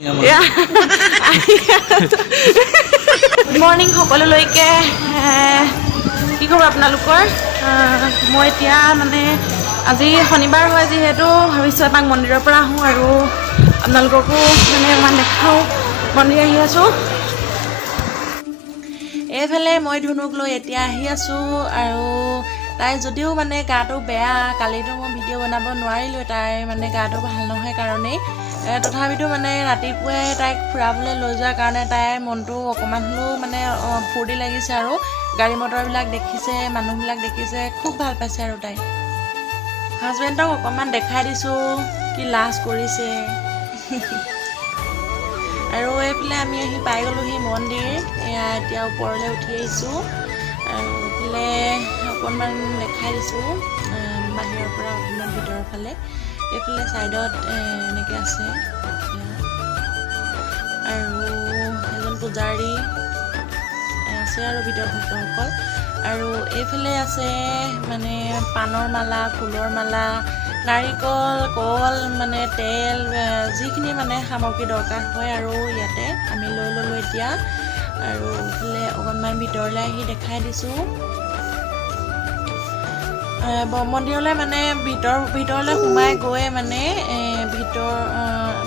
good morning সকলোলৈকে কি খবৰ আপোনালোকৰ মই এতিয়া মানে আজি শনিবাৰ হয় যিহেতু ভাবিছোঁ এপাক মন্দিৰৰ পৰা আহোঁ আৰু আপোনালোককো মানে অকণমান দেখাওঁ মন্দিৰ আহি আছোঁ এইফালে মই ধুনুক লৈ এতিয়া আহি আছোঁ আৰু তাই যদিও মানে গাটো বেয়া কালিতো মই ভিডিঅ' বনাব নোৱাৰিলোঁ তাইৰ মানে গাটো ভাল নহয় কাৰণেই তথাপিতো মানে ৰাতিপুৱাই তাইক ফুৰাবলৈ লৈ যোৱাৰ কাৰণে তাইৰ মনটো অকণমান হ'লেও মানে ফূৰ্তি লাগিছে আৰু গাড়ী মটৰবিলাক দেখিছে মানুহবিলাক দেখিছে খুব ভাল পাইছে আৰু তাই হাজবেণ্ডক অকণমান দেখাই দিছোঁ কি লাজ কৰিছে আৰু এইফালে আমি আহি পাই গ'লোহি মন্দিৰ এয়া এতিয়া ওপৰলৈ উঠি আহিছোঁ আৰু এইফালে অকণমান দেখাই দিছোঁ বাহিৰৰ পৰা অকণমান ভিতৰৰ ফালে এইফালে ছাইডত এনেকৈ আছে আৰু এজন পূজাৰী আছে আৰু ভিতৰত ভক্তসকল আৰু এইফালে আছে মানে পাণৰ মালা ফুলৰ মালা নাৰিকল কল মানে তেল যিখিনি মানে সামগ্ৰী দৰকাৰ হয় আৰু ইয়াতে আমি লৈ ল'লোঁ এতিয়া আৰু এইফালে অকণমান ভিতৰলৈ আহি দেখাই দিছোঁ মন্দিৰলৈ মানে ভিতৰলৈ সোমাই গৈ মানে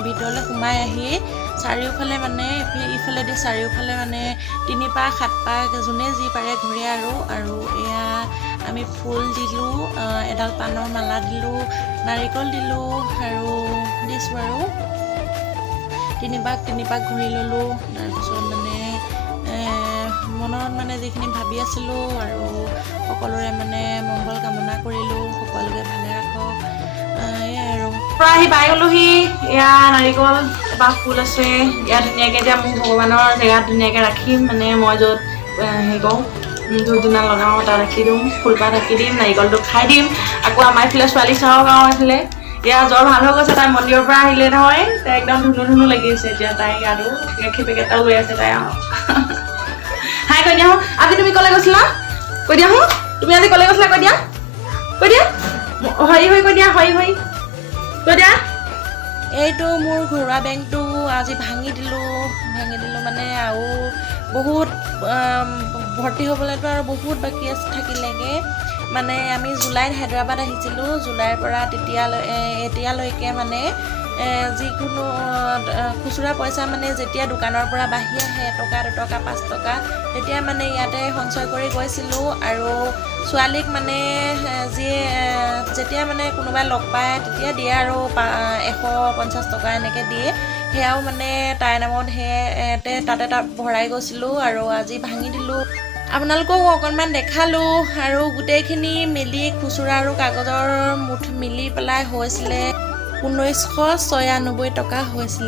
ভিতৰলৈ সোমাই আহি চাৰিওফালে মানে ইফালেদি চাৰিওফালে মানে 3 পাক 7 পাক যোনে যি পাৰে ঘূৰে আৰু এয়া আমি ফুল দিলোঁ এডাল পাণৰ মালা দিলোঁ নাৰিকল দিলোঁ আৰু দিছোঁ আৰু 3 পাক ঘূৰি ল'লোঁ তাৰপিছত মানে মনত মানে যিখিনি ভাবি আছিলোঁ আৰু সকলোৰে মানে মংগল কামনা কৰিলোঁ সকলোকে ভালে ৰাখক এয়াই আৰু পৰা আহি পাই গ'লোহি এয়া নাৰিকল এপাহ ফুল আছে ইয়াত ধুনীয়াকৈ এতিয়া মোক ভগৱানৰ জেগাত ধুনীয়াকৈ ৰাখিম মানে মই য'ত হেৰি কৰোঁ ধূপ ধূনা লগাওঁ তাত ৰাখি দিওঁ ফুলপাহ ঢাকি দিম নাৰিকলটো খাই দিম আকৌ আমাৰ এইফালে ছোৱালী চাওঁ গাওঁ এইফালে এয়া জ্বৰ ভাল হৈ গৈছে তাই মন্দিৰৰ পৰা আহিলে নহয় তাই একদম ধুনু লাগি আছে এতিয়া তাই আৰু গাখীৰ পেকেট এটাও লৈ আছে তাই হাই কৈ দিয়া আজি তুমি ক'লৈ গৈছিলা কৈ দিয়া তুমি আজি ক'লৈ গৈছিলা কৈ দিয়া হৰি কৈ দিয়া হৰি কৈ দিয়া এইটো মোৰ ঘৰুৱা বেংকটো আজি ভাঙি দিলোঁ মানে আৰু বহুত ভৰ্তি হ'বলৈতো আৰু বহুত বাকী থাকিলেগৈ মানে আমি জুলাইত হায়দৰাবাদ আহিছিলোঁ জুলাইৰ পৰা এতিয়ালৈকে মানে যিকোনো খুচুৰা পইচা মানে যেতিয়া দোকানৰ পৰা বাঢ়ি আহে 1 টকা 2 টকা 5 টকা তেতিয়া মানে ইয়াতে সঞ্চয় কৰি গৈছিলোঁ আৰু ছোৱালীক মানে যেতিয়া মানে কোনোবাই লগ পায় তেতিয়া দিয়ে আৰু 150 টকা এনেকৈ দিয়ে সেয়াও মানে তাইৰ নামত তাতে ভৰাই গৈছিলোঁ আৰু আজি ভাঙি দিলোঁ আপোনালোকক অকণমান দেখালোঁ আৰু গোটেইখিনি মিলি খুচুৰা আৰু কাগজৰ মুঠ মিলি পেলাই হৈছিলে 1996 টকা হৈছিলে